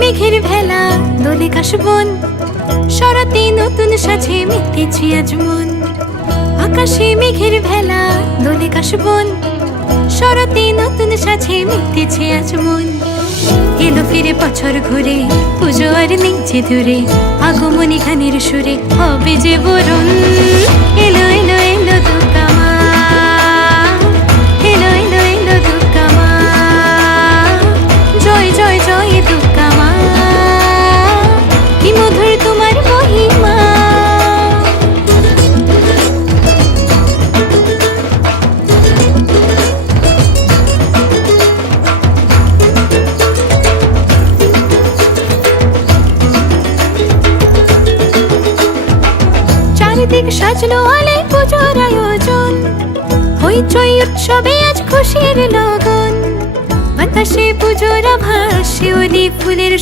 মেঘের ভেলা দোলে কাশবন, শরতে নতুন সাজে মেতেছে আজ মন। আকাশে মেঘের ভেলা দোলে কাশবন, শরতে নতুন সাজে মেতেছে আজ মন। এলো ফিরে বছর ঘুরে, পুজো আর নেই যে দূরে, আগমনী গানের সুরে হবে যে বরণ। এলো এলো এলো দুর্গা মা, এলো এলো এলো দুর্গা মা, জয় জয় জয় দুর্গা মা, কি মধুর তোমার মহিমা। চারিদিক সাজলো আলোয় পুজোর আয়োজন, হইচই উৎসবে আজ খুশির লগন। বাতাসে পুজোর আভাস, শিউলি ফুলের